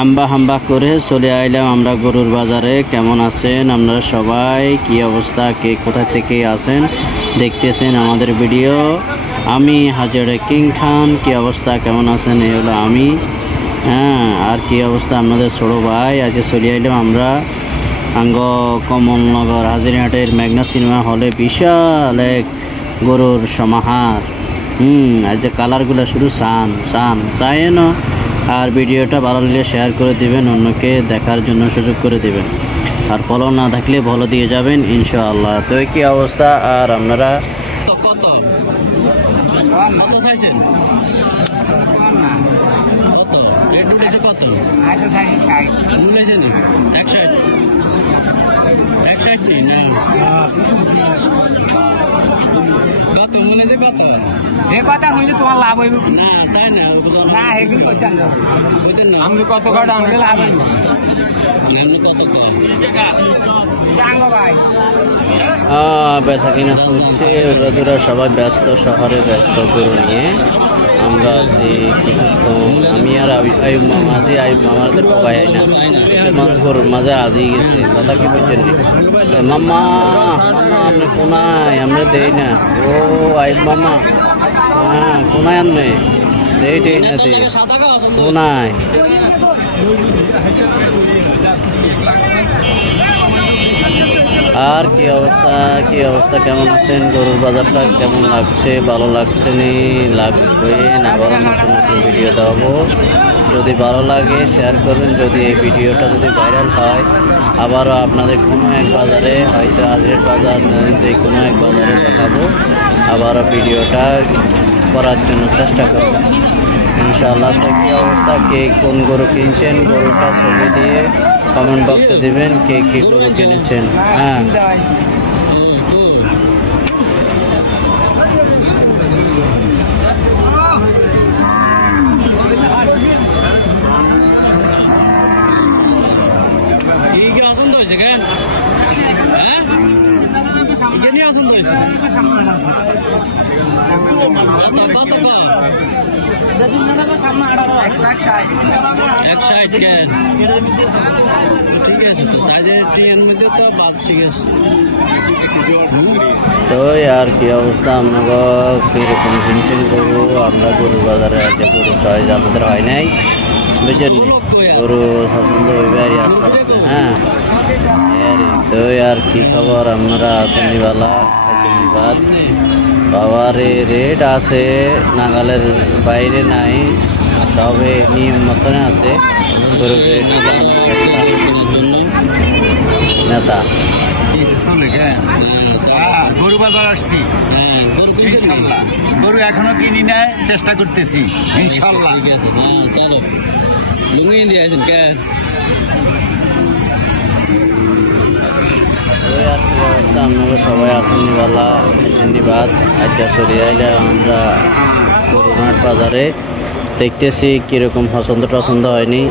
হাম্বা হাম্বা করে চলে আইলাম আমরা গরুর বাজারে। কেমন আছেন আপনারা সবাই? কি অবস্থা? কে কোথা থেকে আছেন দেখতেছেন আমাদের ভিডিও? আমি হাজারে কিং খান। কি অবস্থা? কেমন আছেন? এই হলো আমি। আর কি অবস্থা আপনাদের ছোটো ভাই? আজকে চলে আইলাম আমরা আঙ্গ কমলনগর হাজিরহাটের মেঘনা সিনেমা হলে। বিশাল এক গরুর সমাহার। আজ কালারগুলো শুধু চায় না। আর ভিডিওটা ভালো লাগলে শেয়ার করে দিবেন, অন্যকে দেখার জন্য সুযোগ করে দিবেন। আর ফলো না থাকলে ফলো দিয়ে যাবেন ইনশাআল্লাহ। তো কি অবস্থা? আর আপনারা কত চাইছেন? কত রেট উঠেছে? কত উঠেছেন? 160 না? কত মনে যে কত যে কথা হইলে তোমার লাভ হইব না? চাই না না এগুলো করছেন না, বুঝলেন না? আমি কত কাটা আনলে লাভ হইব না। কত ভাই বেচা কিনা চলছে। ওরা সবাই ব্যস্ত, শহরে ব্যস্ত গরু নিয়ে। আমরা আছি কিছুক্ষণ, আমি আর আয়ুব মামা আছি। আয়ুব মামাদের পাই না, গরুর মাঝে আজই গেছে। কথা কি বলছেন? মামা আপনি কোনায়? আমরা দেই না। ও আয়ুব মামা, কোনায় আপনি দেই না? দে কোনায়? আর কি অবস্থা? কেমন আছেন? গরুর বাজারটা কেমন লাগছে? ভালো লাগছে নি? লাগবে না? আবারও নতুন নতুন ভিডিও দেবো। যদি ভালো লাগে শেয়ার করবেন। যদি এই ভিডিওটা যদি ভাইরাল হয়, আবারও আপনাদের কোনো এক বাজারে, হয়তো আজকের বাজার যে কোনো এক বাজারে দেখাবো। আবারও ভিডিওটা করার জন্য চেষ্টা করব ইনশাআল্লাহ। তো কী অবস্থা? কে কোন গরু কিনছেন? গরুটা ছবি দিয়ে কমেন্ট বক্সে দেবেন কে কী গরু কিনেছেন। কি পছন্দ হয়েছে? কেন এখানে পছন্দ হয়েছে? কত 160 কেন? ঠিক আছে, তো সাইজের টিয়ের মধ্যে তো বাস। ঠিক আছে। তো আর কি অবস্থা? আপনারা কীরকম কিনছেন গরু? আমরা গরুর বাজারে আছে, গরু চয়েস আমাদের হয় নাই, বুঝলেন? গরু পছন্দ হইবে আর আস্তে আস্তে। তো আর কি খবর? আপনারা আছেন বালা? ধন্যবাদ। বাবার রেট আছে, নাগালের বাইরে নাই, তবে নিয়ম মতন আছে। গরুর রেট নেতা গরু বাজার আসছি, গরু এখনো কিনি না, চেষ্টা করতেছি ইনশাল্লাহ। চলো লুঙ্গি দিয়েছেন কে? আর কি অবস্থা? আপনারা সবাই আসেননি বালা? ধন্যবাদ। আজকে চলে আইলে আমরা গরুরহাট বাজারে। দেখতেছি কীরকম পছন্দ হয়নি।